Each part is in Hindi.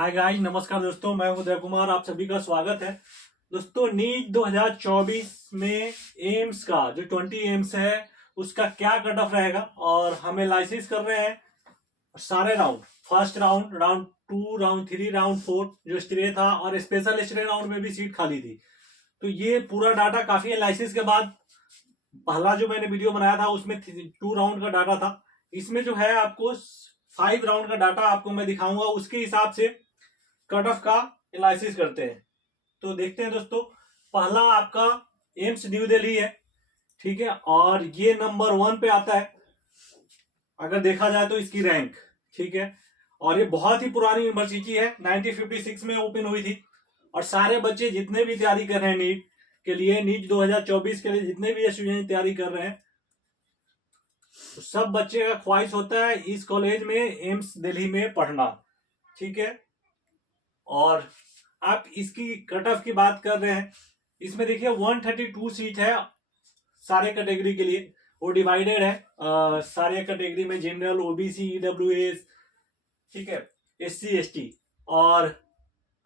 हाय गाइस, नमस्कार दोस्तों। मैं उदय कुमार, आप सभी का स्वागत है। दोस्तों, नीट 2024 में एम्स का जो 20 एम्स है उसका क्या कट ऑफ रहेगा, और हम एनालिसिस कर रहे हैं सारे round, first round, round 2, round 3, round 4 जो स्ट्रे था, और स्पेशल स्ट्रे राउंड में भी सीट खाली थी। तो ये पूरा डाटा काफी एनालिसिस के बाद पहला जो मैंने वीडियो बनाया था उसमें 2 राउंड का डाटा था। इसमें जो है आपको 5 राउंड का डाटा आपको मैं दिखाऊंगा, उसके हिसाब से कट ऑफ का एनालिसिस करते हैं। तो देखते हैं दोस्तों, पहला आपका एम्स न्यू दिल्ली है, ठीक है, और ये नंबर 1 पे आता है अगर देखा जाए तो इसकी रैंक, ठीक है। और ये बहुत ही पुरानी यूनिवर्सिटी है, 1956 में ओपन हुई थी। और सारे बच्चे जितने भी तैयारी कर रहे हैं नीट के लिए, नीट 2024 के लिए जितने भी स्टूडेंट तैयारी कर रहे हैं, तो सब बच्चे का ख्वाहिश होता है इस कॉलेज में, एम्स दिल्ली में पढ़ना, ठीक है। और आप इसकी कट ऑफ की बात कर रहे हैं, इसमें देखिए 132 सीट है सारे कैटेगरी के लिए। वो डिवाइडेड है सारे कैटेगरी में, जनरल, ओबीसी, ईडब्ल्यूएस, ठीक है, एससी एसटी। और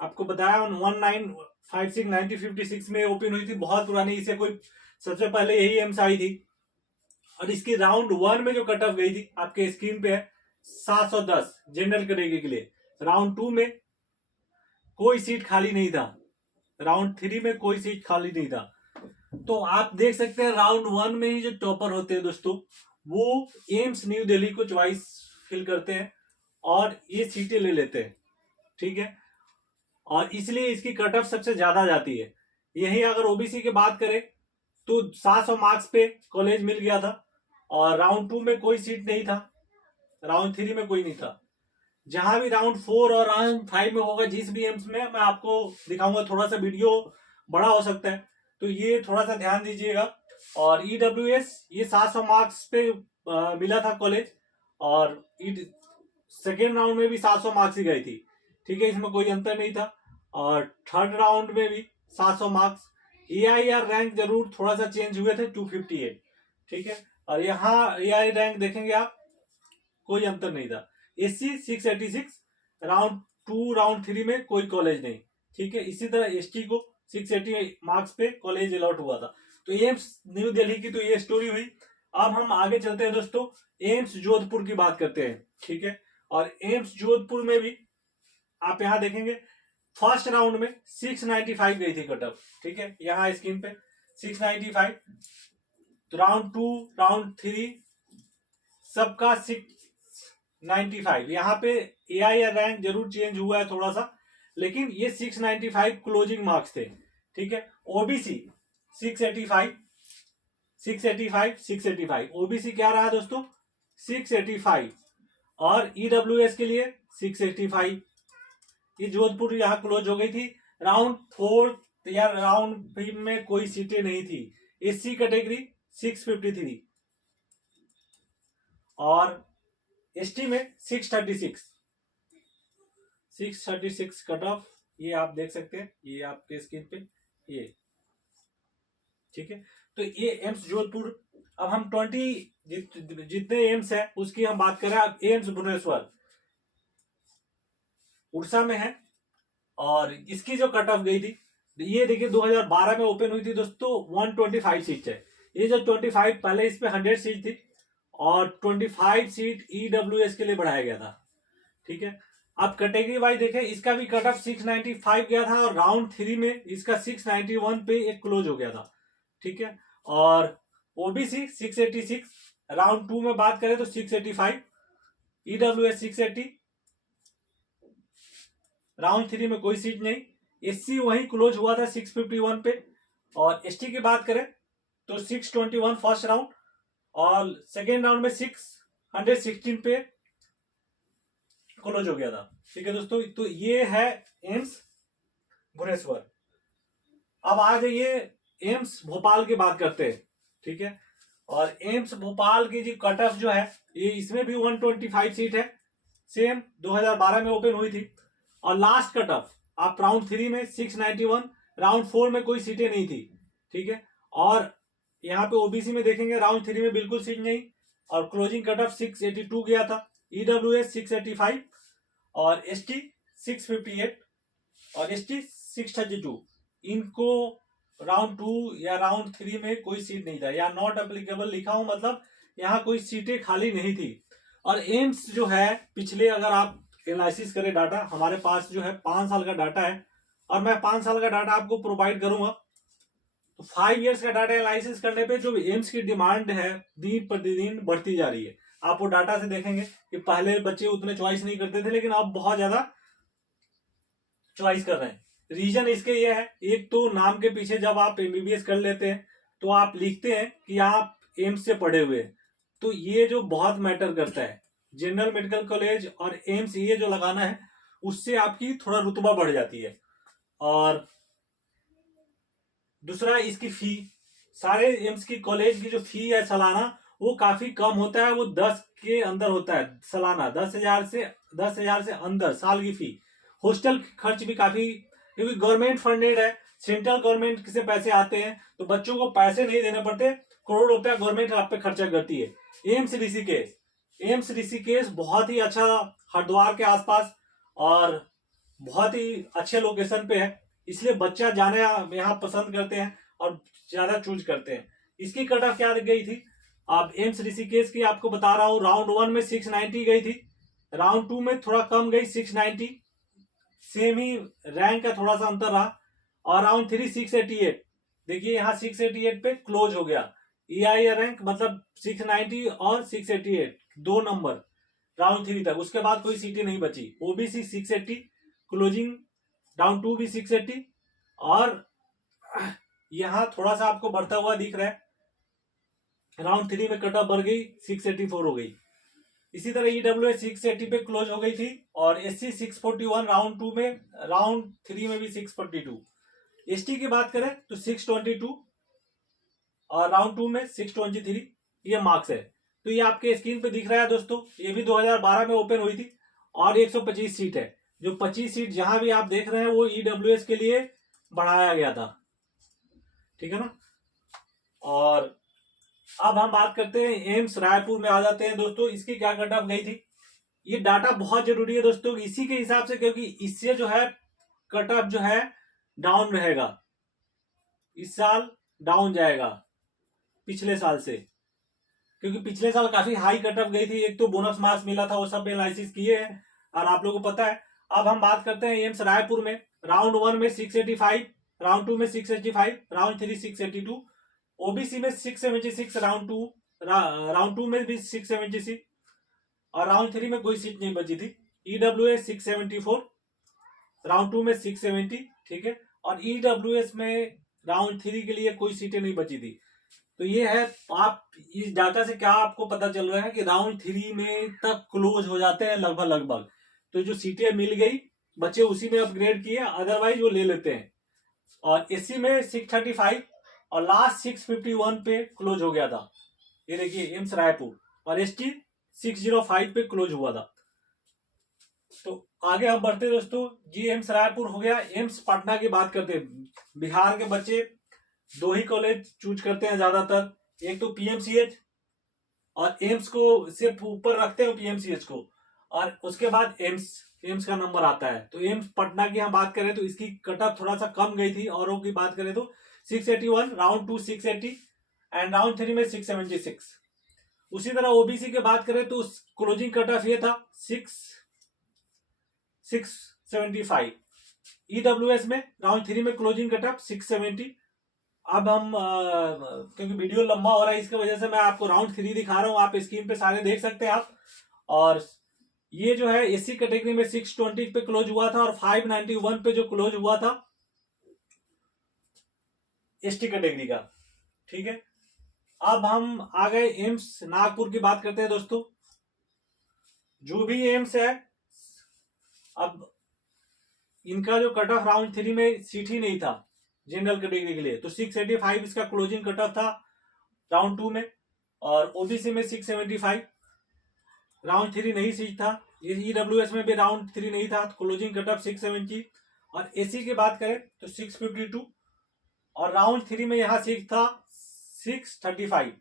आपको बताया 1956 1956 में ओपन हुई थी, बहुत पुरानी। इसे कोई सबसे पहले यही एम्स आई थी। और इसकी राउंड 1 में जो कट ऑफ गई थी आपके स्क्रीन पे है 710 जनरल कैटेगरी के लिए। राउंड 2 में कोई सीट खाली नहीं था, राउंड 3 में कोई सीट खाली नहीं था। तो आप देख सकते हैं राउंड 1 में ही जो टॉपर होते हैं दोस्तों, वो एम्स न्यू दिल्ली को चॉइस फिल करते हैं और ये सीटें ले लेते हैं, ठीक है। और इसलिए इसकी कट ऑफ सबसे ज्यादा जाती है। यही अगर ओबीसी की बात करें तो 700 मार्क्स पे कॉलेज मिल गया था, और राउंड 2 में कोई सीट नहीं था, राउंड 3 में कोई नहीं था। जहां भी राउंड 4 और राउंड 5 में होगा, जिस भी एम्स में, मैं आपको दिखाऊंगा। थोड़ा सा वीडियो बड़ा हो सकता है, तो ये थोड़ा सा ध्यान दीजिएगा। और ईडब्ल्यूएस ये 700 मार्क्स पे मिला था कॉलेज, और सेकेंड राउंड में भी 700 मार्क्स ही गई थी, ठीक है, इसमें कोई अंतर नहीं था। और थर्ड राउंड में भी 700 मार्क्स। एआईआर रैंक जरूर थोड़ा सा चेंज हुए थे, 258, ठीक है। और यहाँ एआई रैंक देखेंगे आप, कोई अंतर नहीं था। एससी 686, राउंड 2 राउंड 3 में कोई कॉलेज नहीं, ठीक है। इसी तरह एसटी को 680 मार्क्स पे कॉलेज अलॉट हुआ था। तो एम्स न्यू दिल्ली की तो ये स्टोरी हुई। अब हम आगे चलते हैं दोस्तों, एम्स जोधपुर की बात करते हैं, ठीक है। और एम्स जोधपुर में भी आप यहां देखेंगे फर्स्ट राउंड में 695 गई थी कट ऑफ, ठीक है, यहां स्क्रीन पे 695। तो राउंड 2 राउंड 3 सबका 695। यहाँ पे एआई रैंक जरूर चेंज हुआ है थोड़ा सा, लेकिन ये 695 क्लोजिंग मार्क्स थे, ठीक है। ओबीसी 685 685 685, ओबीसी क्या रहा दोस्तों, 685। और ईडब्ल्यूएस के लिए 685। ये जोधपुर यहाँ क्लोज हो गई थी। राउंड 4 या राउंड 5 में कोई सीटें नहीं थी। एससी कैटेगरी 653, और एसटी में 636 कट ऑफ, ये आप देख सकते हैं, ये आपके स्क्रीन पे, ये ठीक है। तो ये एम्स जोधपुर। अब हम 20 जितने एम्स है उसकी हम बात करें। अब एम्स भुवनेश्वर उड़ीसा में है, और इसकी जो कट ऑफ गई थी, ये देखिए 2012 में ओपन हुई थी दोस्तों, 125 सीट है। ये जो 25, पहले इस पे 100 सीट थी, और 25 सीट ईडब्ल्यूएस के लिए बढ़ाया गया था, ठीक है। अब कैटेगरी वाइज देखें, इसका भी कट ऑफ 695 गया था, और राउंड 3 में इसका 691 पे एक क्लोज हो गया था, ठीक है। और ओबीसी 686, राउंड 2 में बात करें तो 685, ईडब्ल्यूएस 680, राउंड 3 में कोई सीट नहीं। एससी वहीं क्लोज हुआ था 651 पे। और एसटी की बात करें तो 621 फर्स्ट राउंड, और सेकेंड राउंड में 616 पे क्लोज हो गया था, ठीक है दोस्तों। तो ये है एम्स भुवनेश्वर। अब आ जाइए एम्स भोपाल की बात करते हैं, ठीक है। और एम्स भोपाल की जो कट ऑफ जो है, ये इसमें भी 125 सीट है, सेम 2012 में ओपन हुई थी। और लास्ट कट ऑफ आप राउंड 3 में 691, राउंड 4 में कोई सीटें नहीं थी, ठीक है। और यहाँ पे ओबीसी में देखेंगे राउंड 3 में बिल्कुल सीट नहीं, और क्लोजिंग कट ऑफ 682 गया था। ईडब्ल्यूएस 685, और एसटी 658 और ST 632। इनको राउंड 2 या राउंड 3 में कोई सीट नहीं था, या नॉट एप्लीकेबल लिखा हूं, मतलब यहाँ कोई सीटें खाली नहीं थी। और एम्स जो है, पिछले अगर आप एनालिसिस करें डाटा, हमारे पास जो है 5 साल का डाटा है और मैं 5 साल का डाटा आपको प्रोवाइड करूंगा। तो 5 इयर्स का डाटा एनालिसिस करने पे जो एम्स की डिमांड है दिन प्रतिदिन बढ़ती जा रही है। आप वो डाटा से देखेंगे कि पहले बच्चे उतने चॉइस नहीं करते थे, लेकिन अब बहुत ज्यादा चॉइस कर रहे हैं। रीजन इसके ये है, एक तो नाम के पीछे जब आप MBBS कर लेते हैं तो आप लिखते हैं कि आप एम्स से पढ़े हुए हैं, तो ये जो बहुत मैटर करता है। जनरल मेडिकल कॉलेज और एम्स ये जो लगाना है, उससे आपकी थोड़ा रुतबा बढ़ जाती है। और दूसरा, इसकी फी, सारे एम्स की कॉलेज की जो फी है सालाना, वो काफी कम होता है, वो 10 के अंदर होता है सालाना, 10,000 से अंदर साल की फी। हॉस्टल खर्च भी काफी, क्योंकि गवर्नमेंट फंडेड है, सेंट्रल गवर्नमेंट से पैसे आते हैं, तो बच्चों को पैसे नहीं देने पड़ते, करोड़ रुपया गवर्नमेंट आप पे खर्चा करती है। एम्स ऋषिकेश बहुत ही अच्छा, हरिद्वार के आसपास और बहुत ही अच्छे लोकेशन पे है, इसलिए बच्चा जाने यहाँ पसंद करते हैं और ज्यादा चूज करते हैं। इसकी कट ऑफ क्या गई थी, अब एम्स ऋषिकेश की आपको बता रहा हूँ। राउंड 1 में 690 गई थी, राउंड 2 में थोड़ा कम गई 690, सेम ही रैंक का थोड़ा सा अंतर रहा। और राउंड 3 688, देखिए यहाँ 688 पे क्लोज हो गया। EI रैंक मतलब 690 और 688 2 नंबर राउंड 3 तक, उसके बाद कोई सीटें नहीं बची। OBC 680 क्लोजिंग, राउंड 2 भी 680, और यहाँ थोड़ा सा आपको बढ़ता हुआ दिख रहा है, राउंड 3 में कट ऑफ बढ़ गई 684 हो गई। इसी तरह EWS 680 पे क्लोज हो गई थी, और SC 641 राउंड 2 में, राउंड 3 में भी 642। ST की बात करें तो 622 और राउंड 2 में 623, ये मार्क्स है। तो ये आपके स्क्रीन पे दिख रहा है दोस्तों, ये भी 2012 में ओपन हुई थी और 125 सीट है। जो 25 सीट जहां भी आप देख रहे हैं वो EWS के लिए बढ़ाया गया था, ठीक है ना। और अब हम बात करते हैं एम्स रायपुर में आ जाते हैं दोस्तों, इसकी क्या कट ऑफ गई थी। ये डाटा बहुत जरूरी है दोस्तों, इसी के हिसाब से, क्योंकि इससे जो है कट ऑफ जो है डाउन रहेगा, इस साल डाउन जाएगा पिछले साल से, क्योंकि पिछले साल काफी हाई कट ऑफ गई थी। एक तो बोनस मार्क्स मिला था, वो सब एनालिसिस किए हैं और आप लोगों को पता है। अब हम बात करते हैं एम्स रायपुर में। राउंड 1 में 685, राउंड 2 में 685, राउंड 3 682, OBC में 676, राउंड 2 में भी 676, और राउंड 3 में कोई सीट नहीं बची थी। EWS 674, राउंड 2 में 670, ठीक है। और EWS में राउंड 3 के लिए कोई सीटें नहीं बची थी। तो ये है, आप इस डाटा से क्या आपको पता चल रहा है कि राउंड 3 में तक क्लोज हो जाते हैं लगभग। तो जो सीटें मिल गई, बच्चे उसी में अपग्रेड किए, अदरवाइज वो ले लेते हैं। और SC में 635 और लास्ट 651 पे क्लोज हो गया था, ये देखिए एम्स रायपुर। और ST 605 पे क्लोज हुआ था। तो आगे हम बढ़ते दोस्तों, जी एम्स रायपुर हो गया। एम्स पटना की बात करते हैं। बिहार के बच्चे 2 ही कॉलेज चूज करते हैं ज्यादातर, एक तो PMCH, और एम्स को सिर्फ ऊपर रखते हैं PMCH को, और उसके बाद एम्स का नंबर आता है। तो एम्स पटना की हम बात करें तो इसकी कट ऑफ थोड़ा सा कम गई थी, औरों की बात करें तो 681, राउंड 2 680 एंड राउंड 3 में 676। उसी तरह OBC की बात करें तो क्लोजिंग कट ऑफ ये था 675। EWS में राउंड 3 में क्लोजिंग कट ऑफ 670। अब हम क्योंकि वीडियो लंबा हो रहा है, इसकी वजह से मैं आपको राउंड 3 दिखा रहा हूं, आप स्क्रीन पे सारे देख सकते हैं आप। और ये जो है SC कैटेगरी में 620 पे क्लोज हुआ था, और 591 पे जो क्लोज हुआ था ST कैटेगरी का, ठीक है। अब हम आ गए एम्स नागपुर की बात करते हैं दोस्तों। जो भी एम्स है, अब इनका जो कट ऑफ राउंड 3 में सीट ही नहीं था जनरल कैटेगरी के लिए, तो 685 इसका क्लोजिंग कट ऑफ था राउंड 2 में, और OBC में 675, राउंड 3 नहीं सीट था। EWS में भी राउंड 3 नहीं था, क्लोजिंग कट ऑफ 670। और SC की बात करें तो 652, और राउंड 3 में यहां सीट था 635।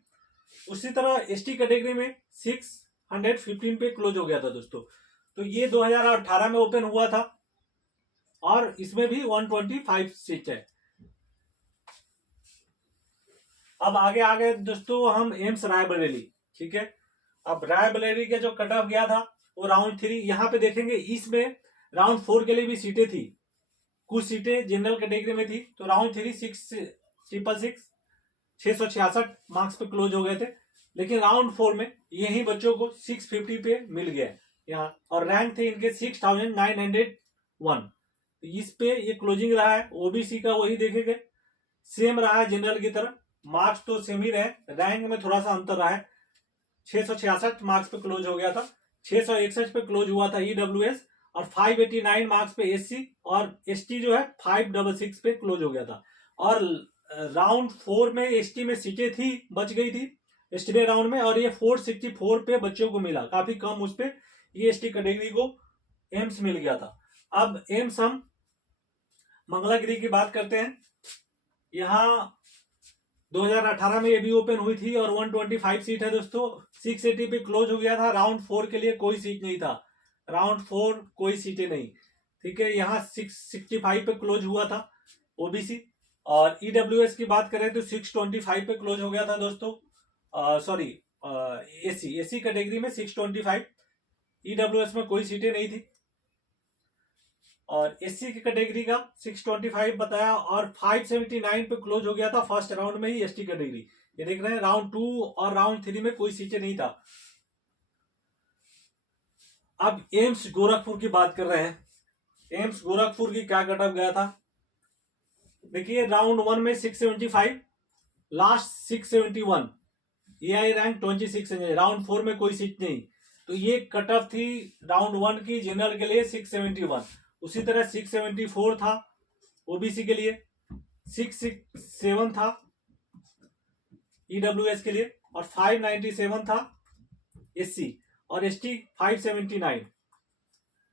उसी तरह ST कैटेगरी में 615 पे क्लोज हो गया था दोस्तों। तो ये 2018 में ओपन हुआ था, और इसमें भी 125 सीट है। अब आगे दोस्तों हम एम्स रायबरेली, ठीक है। अब रायबरेली के जो कट ऑफ गया था वो राउंड 3, यहाँ पे देखेंगे इसमें राउंड 4 के लिए भी सीटें थी, कुछ सीटें जनरल कैटेगरी में थी। तो राउंड 3 666 मार्क्स पे क्लोज हो गए थे, लेकिन राउंड 4 में यही बच्चों को 650 पे मिल गया यहाँ, और रैंक थे इनके 6901। इस पे ये क्लोजिंग रहा है। ओबीसी का वही देखेंगे, सेम रहा है जनरल की तरह, मार्क्स तो सेम ही रहे, रैंक में थोड़ा सा अंतर रहा है। 666 मार्क्स पे क्लोज हो गया था, 661 पे क्लोज हुआ था ईडब्ल्यूएस, और 589 मार्क्स पे एससी, और एसटी जो है 566 पे क्लोज हो गया था। और राउंड 4 में एसटी में सीटें थी, बच गई थी एसटी राउंड में, और ये 464 पे बच्चों को मिला, काफी कम उस पे ये एसटी कैटेगरी को एम्स मिल गया था। अब एम्स हम मंगलागिरी की बात करते हैं। यहाँ 2018 में ये भी ओपन हुई थी और 125 सीट है दोस्तों, 680 पे क्लोज हो गया था। राउंड 4 के लिए कोई सीट नहीं था, राउंड 4 कोई सीटें नहीं, ठीक है। यहाँ 665 पे क्लोज हुआ था ओबीसी, और ईडब्ल्यूएस की बात करें तो 625 पे क्लोज हो गया था दोस्तों। सॉरी, एसी कैटेगरी में 625, ईडब्ल्यूएस में कोई सीटें नहीं थी, और एससी की कैटेगरी का 625 बताया, और 579 पे क्लोज हो गया था फर्स्ट राउंड में ही एसटी कैटेगरी। ये देख रहे हैं राउंड 2 और राउंड 3 में कोई सीटें नहीं था। अब एम्स गोरखपुर की बात कर रहे हैं। एम्स गोरखपुर की क्या कट ऑफ गया था, देखिए राउंड 1 में 675, लास्ट 671, एआई रैंक 26 है, राउंड 4 में कोई सीट नहीं। तो ये कट ऑफ थी राउंड 1 की जनरल के लिए 671। उसी तरह 674 था ओबीसी के लिए, 667 था ईडब्ल्यूएस के लिए, और 597 था एससी, और एसटी 579।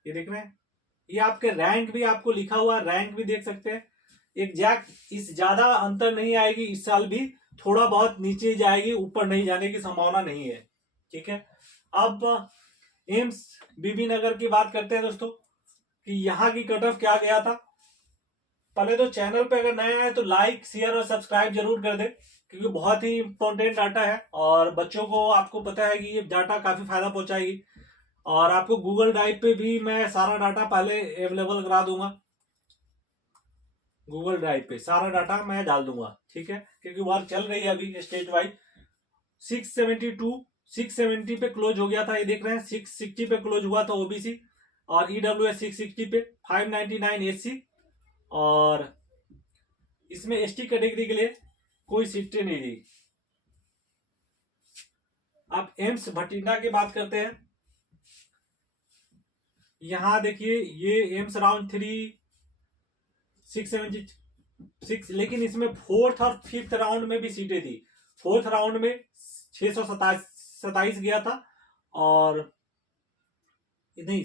ये देख रहे हैं, ये आपके रैंक भी आपको लिखा हुआ, रैंक भी देख सकते हैं। एग्जैक्ट इस ज्यादा अंतर नहीं आएगी इस साल भी, थोड़ा बहुत नीचे जाएगी, ऊपर नहीं जाने की संभावना नहीं है, ठीक है। अब एम्स बीबी नगर की बात करते हैं दोस्तों कि यहाँ की कट ऑफ क्या गया था। पहले तो चैनल पे अगर नया है तो लाइक शेयर और सब्सक्राइब जरूर कर दे, क्योंकि बहुत ही इंपॉर्टेंट डाटा है, और बच्चों को आपको पता है कि ये डाटा काफी फायदा पहुंचाएगी। और आपको गूगल ड्राइव पे भी मैं सारा डाटा पहले अवेलेबल करा दूंगा, गूगल ड्राइव पे सारा डाटा मैं डाल दूंगा, ठीक है, क्योंकि वर्क चल रही है अभी स्टेट वाइज। 670 पे क्लोज हो गया था, ये देख रहे हैं 660 पे क्लोज हुआ था ओबीसी, और ईडब्ल्यूएस 660 पे, 599 एससी, और इसमें एसटी कैटेगरी के लिए कोई सीटें नहीं दी। अब एम्स भटिंडा की बात करते हैं। यहां देखिए ये एम्स राउंड 3 676, लेकिन इसमें 4th और 5th राउंड में भी सीटें थी। 4th राउंड में 627 गया था, और नहीं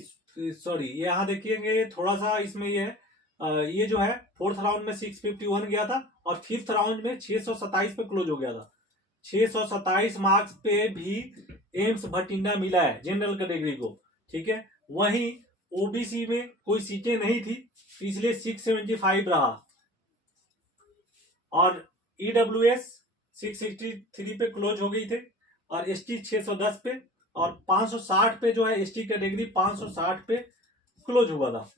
सॉरी, यहाँ देखिएंगे थोड़ा सा इसमें ये है, ये जो है 4th राउंड में 651 गया था, और 5th राउंड में 627 पे क्लोज हो गया था। 627 मार्क्स पे भी एम्स भटिंडा मिला है जनरल कैटेगरी को, ठीक है। वहीं ओबीसी में कोई सीटें नहीं थी, इसलिए 675 रहा, और ईडब्ल्यूएस 663 पे क्लोज हो गई थे, और एसटी 610 पे, और 560 पे जो है एसटी कैटेगरी 560 पे क्लोज हुआ था।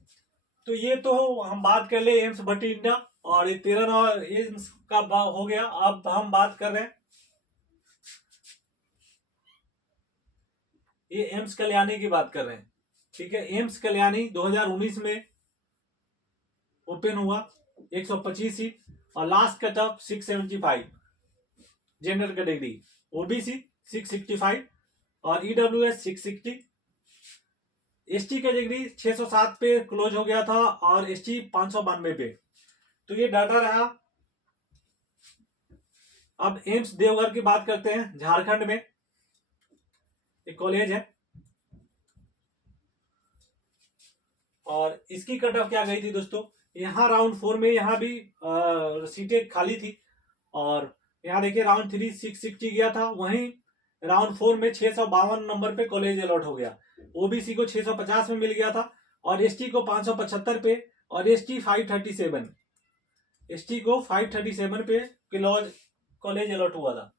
तो ये तो हम बात कर ले एम्स भटिंडा, और ये 13 एम्स का हो गया। अब हम बात कर रहे हैं ये एम्स कल्याणी की बात कर रहे हैं, ठीक है। एम्स कल्याणी 2019 में ओपन हुआ, 125 सीट, और last cut off 675 general category, OBC 665, और ईडब्ल्यूएस 660, एसटी कैटेगरी 607 पे क्लोज हो गया था, और एसटी 592 पे। तो ये डाटा रहा। अब एम्स देवघर की बात करते हैं। झारखंड में एक कॉलेज है, और इसकी कट ऑफ क्या गई थी दोस्तों, यहाँ राउंड 4 में यहाँ भी सीटें खाली थी, और यहाँ देखिए राउंड 3 660 गया था, वहीं राउंड 4 में 652 नंबर पे कॉलेज अलॉट हो गया। ओबीसी को 650 में मिल गया था, और एसटी को 575 पे, और ST 537, ST को 537 पे कॉलेज अलॉट हुआ था।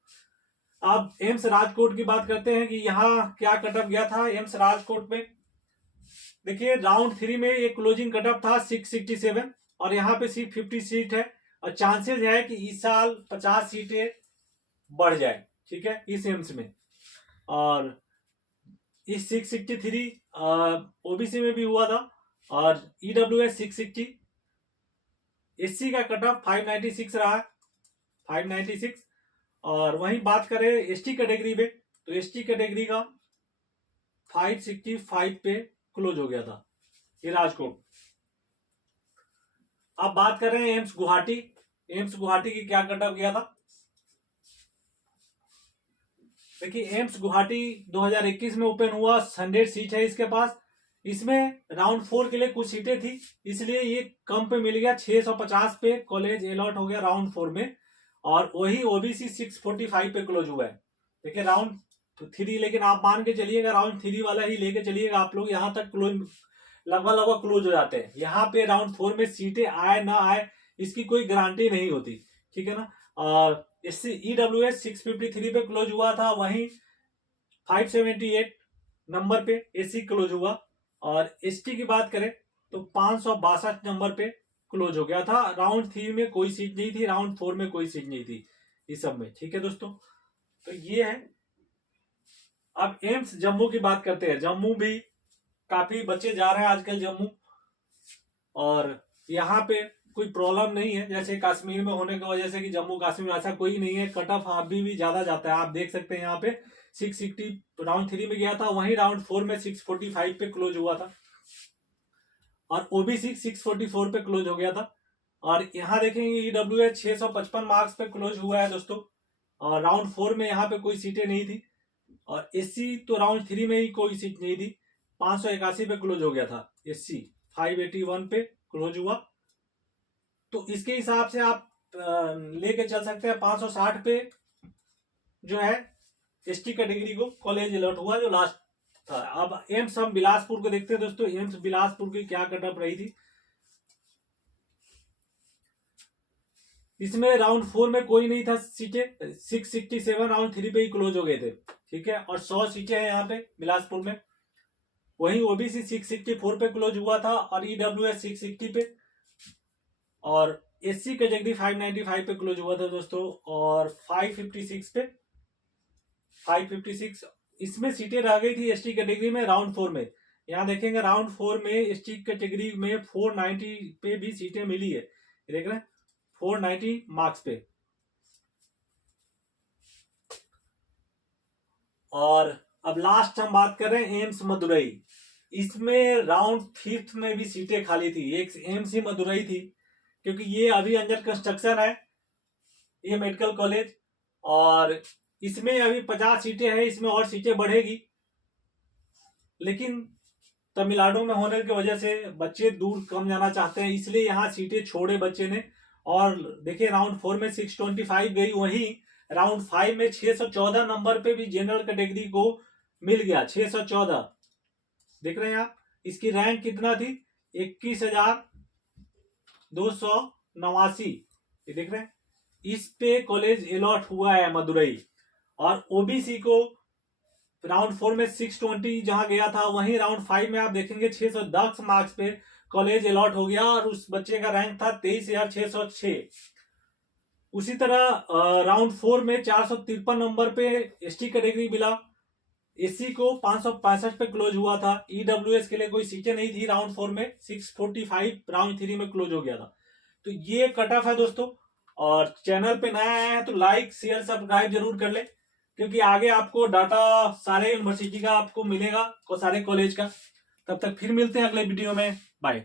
अब एम्स राजकोट की बात करते हैं कि यहाँ क्या कटअप गया था एम्स राजकोट में। देखिए राउंड 3 में एक क्लोजिंग कटअप था 667 और यहाँ पे सिर्फ 50 सीट है और चांसेस है कि इस साल 50 सीटें बढ़ जाए, ठीक है, इस एम्स में। और इस 663 ओबीसी में भी हुआ था और EWS 660, SC का कटअप 596 रहा, 596। और वहीं बात करें ST कैटेगरी पे तो ST कैटेगरी का 565 पे क्लोज हो गया था ये राजकोट। अब बात कर रहे हैं एम्स गुवाहाटी। एम्स गुवाहाटी की क्या कटअप गया था। देखिए एम्स गुवाहाटी 2021 में ओपन हुआ, 100 सीट है इसके पास। इसमें राउंड 4 के लिए कुछ सीटें थी इसलिए ये कम पे मिल गया, 650 पे कॉलेज अलॉट हो गया राउंड 4 में। और वही ओबीसी 645 पे क्लोज हुआ है। देखिए राउंड 3, लेकिन आप मान के चलिएगा राउंड 3 वाला ही लेके चलिएगा आप लोग, यहाँ तक क्लोज लगभग क्लोज हो जाते हैं। यहाँ पे राउंड 4 में सीटें आए ना आए इसकी कोई गारंटी नहीं होती, ठीक है ना। और इससे EWS 653 पे क्लोज हुआ था, वहीं 578 नंबर पे SC क्लोज हुआ। और ST की बात करें तो 562 नंबर पे क्लोज हो गया था। राउंड 3 में कोई सीट नहीं थी, राउंड 4 में कोई सीट नहीं थी इस सब में, ठीक है दोस्तों। तो ये है। अब एम्स जम्मू की बात करते हैं। जम्मू भी काफी बच्चे जा रहे हैं आजकल जम्मू, और यहाँ पे कोई प्रॉब्लम नहीं है जैसे कश्मीर में होने की वजह से कि जम्मू कश्मीर ऐसा कोई नहीं है। कट ऑफ अभी भी ज्यादा जाता है, आप देख सकते हैं यहाँ पे 660 राउंड 3 में गया था, वहीं राउंड 4 में 645 पे क्लोज हुआ था और ओबीसी 644 पे क्लोज हो गया था। और यहाँ देखेंगे EWS 655 मार्क्स पे क्लोज हुआ है दोस्तों, और राउंड 4 में यहाँ पे कोई सीटें नहीं थी। और SC तो राउंड 3 में ही कोई सीट नहीं थी, 581 पे क्लोज हो गया था। SC 581 पे क्लोज हुआ। तो इसके हिसाब से आप लेके चल सकते हैं 560 पे जो है ST कैटेगरी को कॉलेज अलॉट हुआ जो लास्ट था। अब एम्स हम बिलासपुर को देखते हैं दोस्तों। एम्स बिलासपुर की क्या कटअप रही थी। इसमें राउंड 4 में कोई नहीं था सीटें, 667 राउंड 3 पे ही क्लोज हो गए थे, ठीक है। और 100 सीटें हैं यहाँ पे बिलासपुर में। वहीं ओबीसी 664 पे क्लोज हुआ था और EWS 660 पे, और SC कैटेगरी 595 पे क्लोज हुआ था दोस्तों, और 556 इसमें सीटें रह गई थी ST कैटेगरी में राउंड 4 में। यहाँ देखेंगे राउंड 4 में ST कैटेगरी में 490 पे भी सीटें मिली है, देख रहे हैं 490 मार्क्स पे। और अब लास्ट हम बात कर रहे हैं एम्स मदुरई। इसमें राउंड 5 में भी सीटें खाली थी, एक एम्स ही मदुरई थी क्योंकि ये अभी अंडर कंस्ट्रक्शन है ये मेडिकल कॉलेज, और इसमें अभी 50 सीटें हैं, इसमें और सीटें बढ़ेगी। लेकिन तमिलनाडु में होने की वजह से बच्चे दूर कम जाना चाहते हैं, इसलिए यहाँ सीटें छोड़े बच्चे ने। और देखिए राउंड 4 में 625 गई, वहीं राउंड 5 में 614 नंबर पे भी जनरल कैटेगरी को मिल गया, 614 देख रहे हैं आप। इसकी रैंक कितना थी, 21,289 ये देख रहे हैं। इस पे कॉलेज अलॉट हुआ है मदुरई। और ओबीसी को राउंड 4 में 620 जहां गया था, वहीं राउंड 5 में आप देखेंगे 610 मार्क्स पे कॉलेज अलॉट हो गया और उस बच्चे का रैंक था 23,606। उसी तरह राउंड 4 में 453 नंबर पे ST कैटेगरी मिला। SC को 565 पे क्लोज हुआ था। EWS के लिए कोई सीटें नहीं थी राउंड 4 में, 645 राउंड 3 में क्लोज हो गया था। तो ये कट ऑफ है दोस्तों। और चैनल पे नया आया है तो लाइक शेयर सब्सक्राइब जरूर कर ले, क्योंकि आगे आपको डाटा सारे यूनिवर्सिटी का आपको मिलेगा, सारे कॉलेज का। तब तक फिर मिलते हैं अगले वीडियो में, बाय।